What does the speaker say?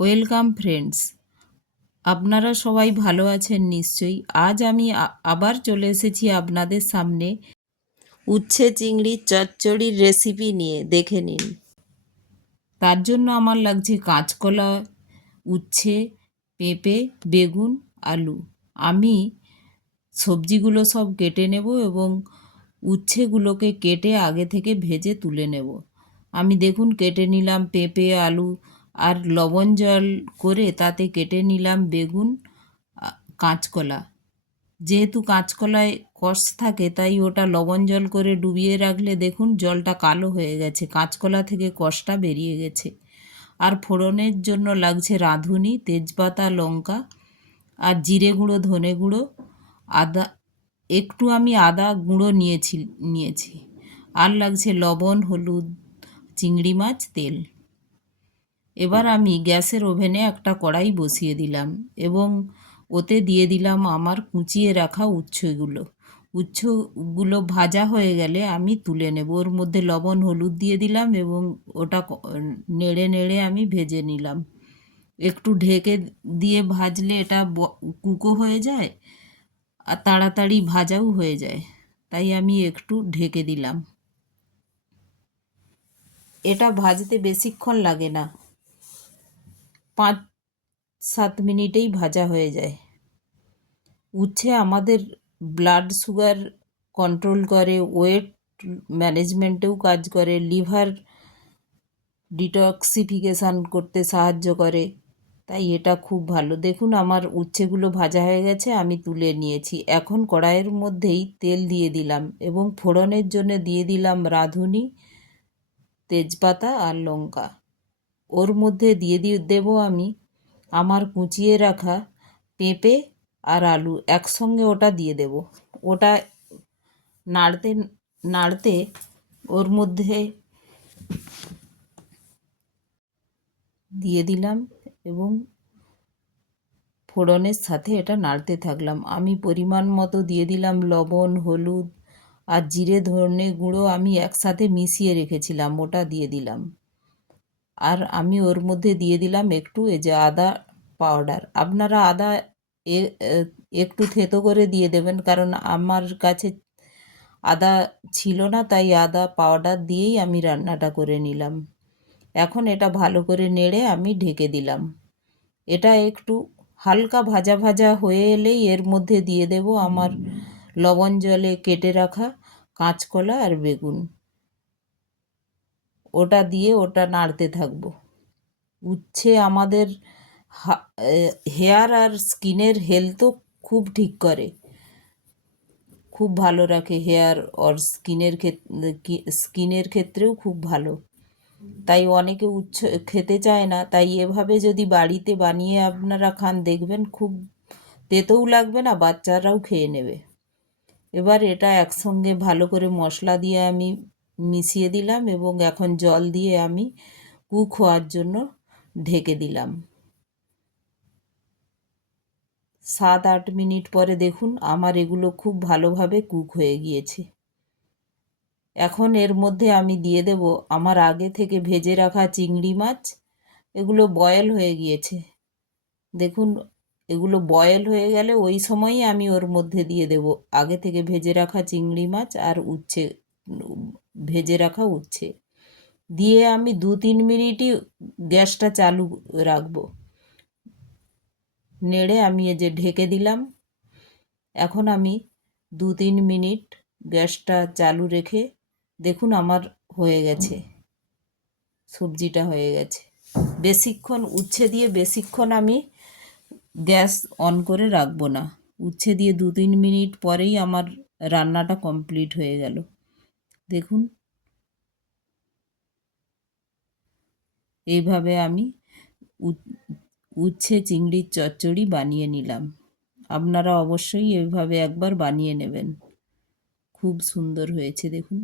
Welcome friends, আপনারা সবাই ভালো আছেন নিশ্চয়ই। আজ আমি আবার চলে এসেছি আপনাদের সামনে উচ্ছে চিংড়ির চচ্চড়ির রেসিপি নিয়ে। দেখে নিন। তার জন্য আমার লাগছে কাঁচকলা, উচ্ছে, পেঁপে, বেগুন, আলু। আমি সবজিগুলো সব কেটে নেব এবং উচ্ছেগুলোকে কেটে আগে থেকে ভেজে তুলে নেব। আমি দেখুন কেটে নিলাম পেঁপে, আলু, আর লবণ জল করে তাতে কেটে নিলাম বেগুন, কাঁচকলা। যেহেতু কাঁচকলায় কষ থাকে তাই ওটা লবণ জল করে ডুবিয়ে রাখলে দেখুন জলটা কালো হয়ে গেছে, কাঁচকলা থেকে কষটা বেরিয়ে গেছে। আর ফোড়নের জন্য লাগছে রাঁধুনি, তেজপাতা, লঙ্কা, আর জিরে গুঁড়ো, ধনে গুঁড়ো, আদা, একটু আমি আদা গুঁড়ো নিয়েছি। আর লাগছে লবণ, হলুদ, চিংড়ি মাছ, তেল। এবার আমি গ্যাসের ওভেনে একটা কড়াই বসিয়ে দিলাম এবং ওতে দিয়ে দিলাম আমার কুচিয়ে রাখা উচ্ছগুলো ভাজা হয়ে গেলে আমি তুলে নেব। ওর মধ্যে লবণ, হলুদ দিয়ে দিলাম এবং ওটা নেড়ে নেড়ে আমি ভেজে নিলাম। একটু ঢেকে দিয়ে ভাজলে এটা কুকো হয়ে যায় আর তাড়াতাড়ি ভাজাও হয়ে যায়, তাই আমি একটু ঢেকে দিলাম। এটা ভাজতে বেশিক্ষণ লাগে না, 5-7 মিনিটেই ভাজা হয়ে যায়। উচ্ছে আমাদের ব্লাড সুগার কন্ট্রোল করে, ওয়েট ম্যানেজমেন্টেও কাজ করে, লিভার ডিটক্সিফিকেশান করতে সাহায্য করে, তাই এটা খুব ভালো। দেখুন আমার উচ্ছেগুলো ভাজা হয়ে গেছে, আমি তুলে নিয়েছি। এখন কড়াইয়ের মধ্যেই তেল দিয়ে দিলাম এবং ফোড়নের জন্য দিয়ে দিলাম রাঁধুনি, তেজপাতা আর লঙ্কা। ওর মধ্যে দিয়ে দেবো আমি আমার কুচিয়ে রাখা পেঁপে আর আলু, একসঙ্গে ওটা দিয়ে দেব। ওটা নাড়তে নাড়তে ওর মধ্যে দিয়ে দিলাম এবং ফোড়নের সাথে এটা নাড়তে থাকলাম। আমি পরিমাণ মতো দিয়ে দিলাম লবণ, হলুদ আর জিরে ধনে গুঁড়ো আমি একসাথে মিশিয়ে রেখেছিলাম, ওটা দিয়ে দিলাম। আর আমি ওর মধ্যে দিয়ে দিলাম একটু আদা পাউডার। আপনারা আদা একটু থেতো করে দিয়ে দেবেন, কারণ আমার কাছে আদা ছিল না, তাই আদা পাউডার দিয়েই আমি রান্নাটা করে নিলাম। এখন এটা ভালো করে নেড়ে আমি ঢেকে দিলাম। এটা একটু হালকা ভাজা ভাজা হয়ে এলেই এর মধ্যে দিয়ে দেব আমার লবণ জলে কেটে রাখা কাঁচকলা আর বেগুন। ওটা দিয়ে ওটা নাড়তে থাকবো। উচ্ছে আমাদের হেয়ার আর স্কিনের হেলথও খুব ঠিক করে, খুব ভালো রাখে হেয়ার আর স্কিনের ক্ষেত্রেও খুব ভালো। তাই অনেকে উচ্ছে খেতে চায় না, তাই এভাবে যদি বাড়িতে বানিয়ে আপনারা খান দেখবেন খুব তেতেও লাগবে না, বাচ্চারাও খেয়ে নেবে। এবার এটা একসঙ্গে ভালো করে মশলা দিয়ে আমি মিশিয়ে দিলাম এবং এখন জল দিয়ে আমি কুক হওয়ার জন্য ঢেকে দিলাম। 7-8 মিনিট পরে দেখুন আমার এগুলো খুব ভালোভাবে কুক হয়ে গিয়েছে। এখন এর মধ্যে আমি দিয়ে দেব আমার আগে থেকে ভেজে রাখা চিংড়ি মাছ। এগুলো বয়েল হয়ে গিয়েছে, দেখুন। এগুলো বয়েল হয়ে গেলে ওই সময়ই আমি ওর মধ্যে দিয়ে দেব আগে থেকে ভেজে রাখা চিংড়ি মাছ আর ভেজে রাখা উচ্ছে দিয়ে আমি 2-3 মিনিটই গ্যাসটা চালু রাখবো। নেড়ে আমি ঢেকে দিলাম। এখন আমি 2-3 মিনিট গ্যাসটা চালু রেখে দেখুন আমার হয়ে গেছে, সবজিটা হয়ে গেছে। বেশিক্ষণ উচ্ছে দিয়ে বেশিক্ষণ আমি গ্যাস অন করে রাখবো না। উচ্ছে দিয়ে 2-3 মিনিট পরেই আমার রান্নাটা কমপ্লিট হয়ে গেল। দেখুন এইভাবে আমি উচ্ছে চিংড়ির চচ্চড়ি বানিয়ে নিলাম। আপনারা অবশ্যই এইভাবে একবার বানিয়ে নেবেন, খুব সুন্দর হয়েছে দেখুন।